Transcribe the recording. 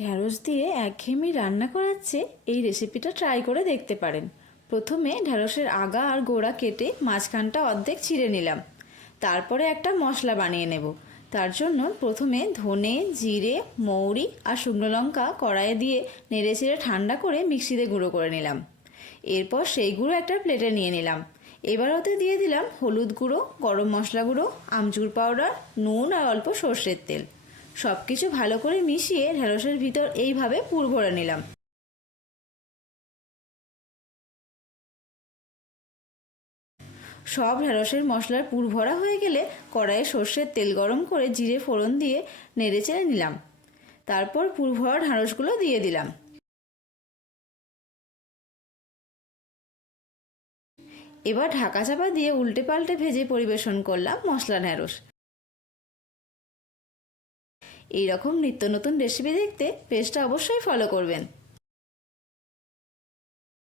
ঢ্যাঁড়স দিয়ে একঘেয়েমি রান্না করার চেয়ে এই রেসিপিটা ট্রাই করে দেখতে পারেন। প্রথমে ঢ্যাঁড়সের আগা আর গোড়া কেটে মাঝখানটা অর্ধেক ছিঁড়ে নিলাম। তারপরে একটা মশলা বানিয়ে নেব। তার জন্য প্রথমে ধনে, জিরে, মৌরি আর শুকনো লঙ্কা কড়াইয়ে দিয়ে নেড়েচেড়ে ঠান্ডা করে মিক্সিতে গুঁড়ো করে নিলাম। এরপর সেই গুঁড়ো একটা প্লেটে নিয়ে নিলাম। এবার ওতে দিয়ে দিলাম হলুদ গুঁড়ো, গরম মশলা গুঁড়ো, আমচুর পাউডার, নুন আর অল্প সর্ষের তেল। সব কিছু ভালো করে মিশিয়ে ঢ্যাঁড়সের ভিতর এইভাবে পুর ভরে নিলাম। সব ঢ্যাঁড়সের মশলার পুর ভরা হয়ে গেলে কড়াইয়ে সর্ষের তেল গরম করে জিরে ফোড়ন দিয়ে নেড়েচেড়ে নিলাম। তারপর পুর ভরা ঢ্যাঁড়সগুলো দিয়ে দিলাম। এবার ঢাকা চাপা দিয়ে উল্টে পাল্টে ভেজে পরিবেশন করলাম মশলা ঢ্যাঁড়স। এইরকম নিত্য নতুন রেসিপি দেখতে পেজটা অবশ্যই ফলো করবেন।